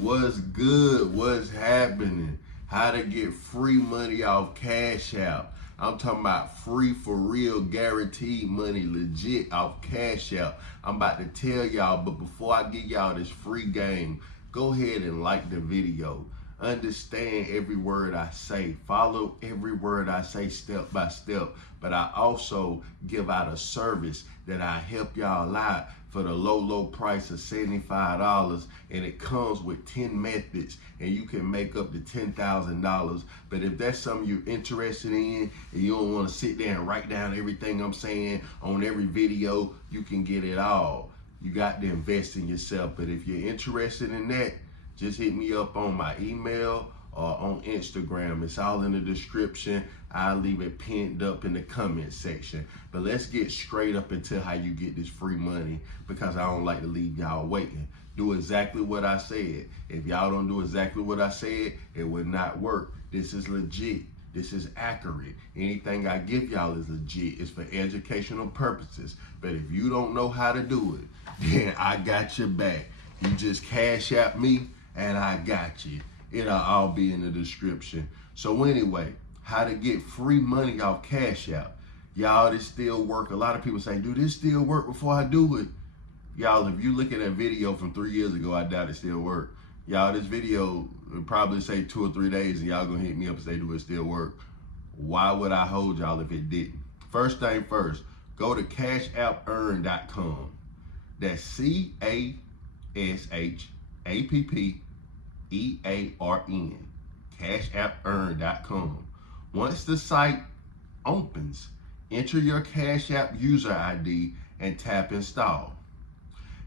What's good? What's happening? How to get free money off Cash App. I'm talking about free for real, guaranteed money, legit off Cash App. I'm about to tell y'all, but before I give y'all this free game, go ahead and like the video. Understand every word I say. Follow every word I say step by step. But I also give out a service that I help y'all out for the low price of $75, and it comes with 10 methods, and you can make up to $10,000. But if that's something you're interested in and you don't want to sit there and write down everything I'm saying on every video, you can get it all. You got to invest in yourself. But if you're interested in that, just hit me up on my email or on Instagram. It's all in the description. I'll leave it pinned up in the comment section. But let's get straight up into how you get this free money, because I don't like to leave y'all waiting. Do exactly what I said. If y'all don't do exactly what I said, it would not work. This is legit. This is accurate. Anything I give y'all is legit. It's for educational purposes. But if you don't know how to do it, then I got your back. You just Cash App me and I got you. It'll all be in the description. So anyway, how to get free money off Cash App. Y'all, this still work. A lot of people say, do this still work before I do it? Y'all, if you look at that video from 3 years ago, I doubt it still work. Y'all, this video will probably say 2 or 3 days and y'all gonna hit me up and say, do it still work? Why would I hold y'all if it didn't? First thing first, go to CashAppEarn.com. That's CashAppEarn. CashAppEarn.com. Once the site opens, enter your Cash App user ID and tap install.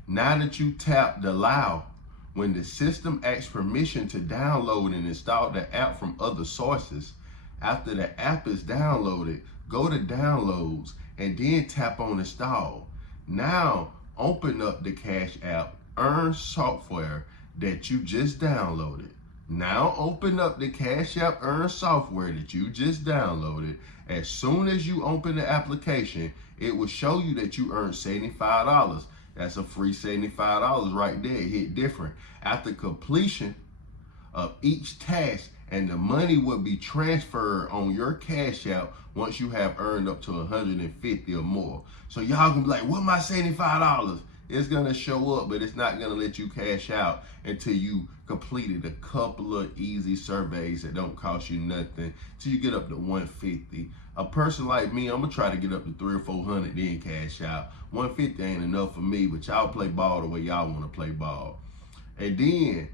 Now that you tapped allow, when the system asks permission to download and install the app from other sources, after the app is downloaded, go to downloads and then tap on install. Now open up the Cash App Earn software that you just downloaded. Now open up the Cash App Earn software that you just downloaded. As soon as you open the application, it will show you that you earned $75. That's a free $75 right there. It hit different. After completion of each task, and the money will be transferred on your Cash App once you have earned up to 150 or more. So y'all can be like, what my $75? It's gonna show up, but it's not gonna let you cash out until you completed a couple of easy surveys that don't cost you nothing, till you get up to 150. A person like me, I'm gonna try to get up to 300 or 400, then cash out. 150 ain't enough for me, but y'all play ball the way y'all wanna play ball. And then,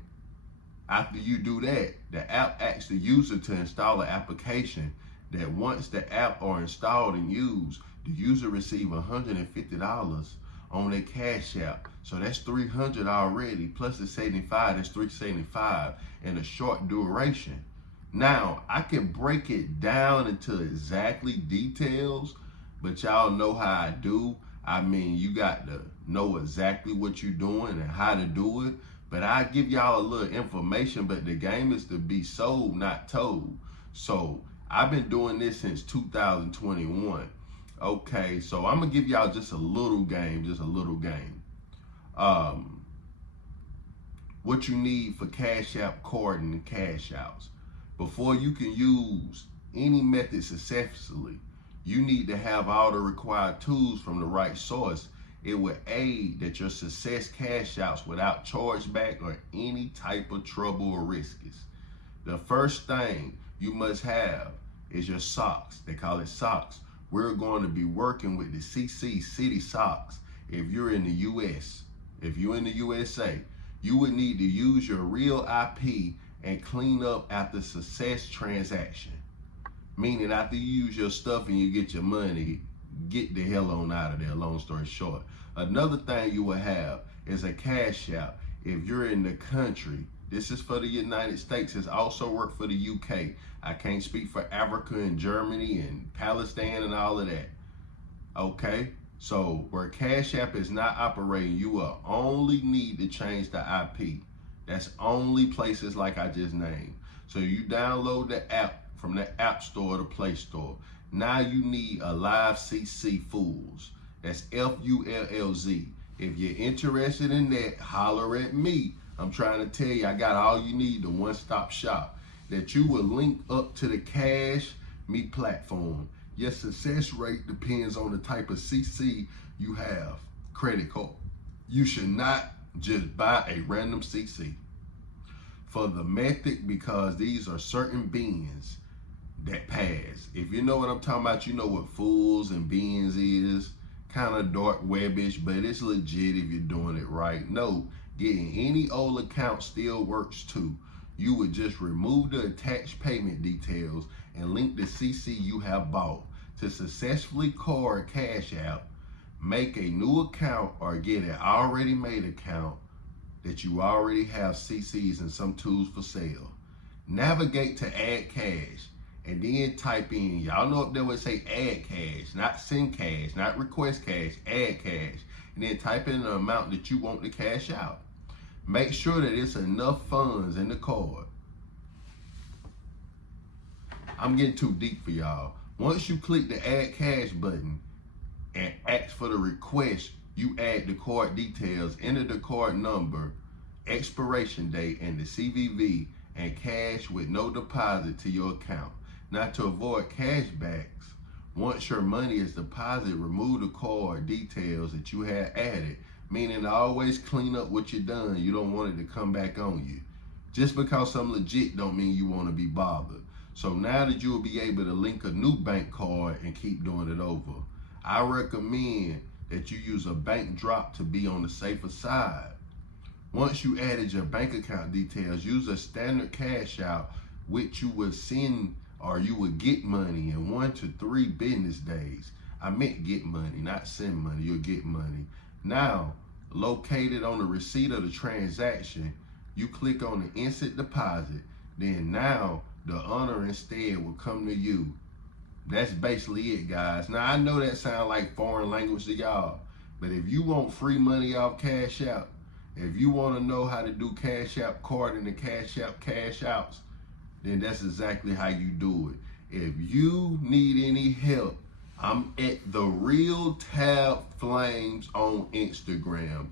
after you do that, the app asks the user to install an application that once the app are installed and used, the user receive $150 on their Cash App. So that's 300 already, plus the 75, that's 375 in a short duration. Now, I can break it down into exactly details, but y'all know how I do. I mean, you got to know exactly what you're doing and how to do it. But I give y'all a little information, but the game is to be sold, not told. So I've been doing this since 2021. Okay, so I'm gonna give y'all just a little game, What you need for Cash App, card, and Cashouts. Before you can use any method successfully, you need to have all the required tools from the right source. It will aid that your success cash outs without chargeback or any type of trouble or risks. The first thing you must have is your socks. They call it socks. We're going to be working with the CC City socks. If you're in the US, if you're in the USA, you would need to use your real IP and clean up after success transaction. Meaning after you use your stuff and you get your money, get the hell on out of there, long story short. Another thing you will have is a Cash App. If you're in the country, this is for the United States, it's also work for the UK. I can't speak for Africa and Germany and Palestine and all of that. Okay, so where Cash App is not operating, you will only need to change the IP. That's only places like I just named. So you download the app from the App Store or the Play Store. Now you need a live CC Fools. That's FULLZ. If you're interested in that, holler at me. I'm trying to tell you, I got all you need, the one-stop shop, that you will link up to the Cash Me platform. Your success rate depends on the type of CC you have, credit card. You should not just buy a random CC. For the method, because these are certain bins that pass. If you know what I'm talking about, you know what fools and bins is. Kind of dark webbish, but it's legit if you're doing it right. No, getting any old account still works too. You would just remove the attached payment details and link the CC you have bought. To successfully card Cashapp, make a new account or get an already made account that you already have CCs and some tools for sale. Navigate to add cash and then type in, y'all know up there would say add cash, not send cash, not request cash, add cash. And then type in the amount that you want to cash out. Make sure that it's enough funds in the card. I'm getting too deep for y'all. Once you click the add cash button and ask for the request, you add the card details, enter the card number, expiration date, and the CVV, and cash with no deposit to your account. Now, to avoid cashbacks, once your money is deposited, remove the card details that you had added, meaning always clean up what you done. You don't want it to come back on you. Just because something legit don't mean you want to be bothered. So now that you'll be able to link a new bank card and keep doing it over, I recommend that you use a bank drop to be on the safer side. Once you added your bank account details, use a standard cash out, which you will send or you will get money in 1 to 3 business days. I meant get money, not send money. You'll get money. Now, located on the receipt of the transaction, you click on the instant deposit. Then now the honor instead will come to you. That's basically it, guys. Now, I know that sounds like foreign language to y'all, but if you want free money off Cashapp, if you want to know how to do Cashapp card and the Cashapp cash outs, then that's exactly how you do it. If you need any help, I'm at The Real Tab Flames on Instagram.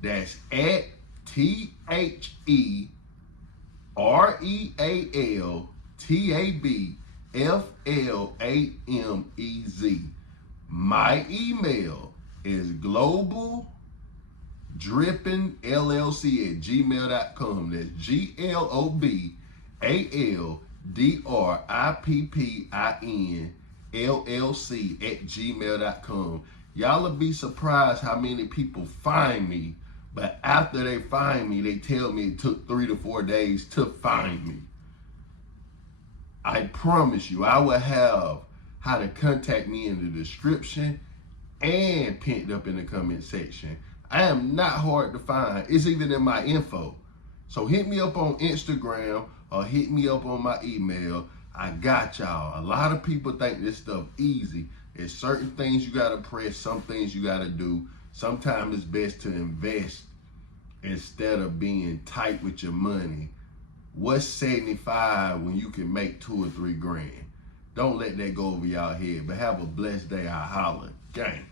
That's at TheRealTabFlamez. My email is globaldrippinllc@gmail.com. That's GLOBALDRIPPINLLC@gmail.com. Y'all will be surprised how many people find me, but after they find me, they tell me it took 3 to 4 days to find me. I promise you, I will have how to contact me in the description and pinned up in the comment section. I am not hard to find. It's even in my info. So hit me up on Instagram or hit me up on my email. I got y'all. A lot of people think this stuff easy. There's certain things you gotta press, some things you gotta do. Sometimes it's best to invest instead of being tight with your money. What's 75 when you can make 2 or 3 grand? Don't let that go over y'all head, but have a blessed day. I holler. Gang.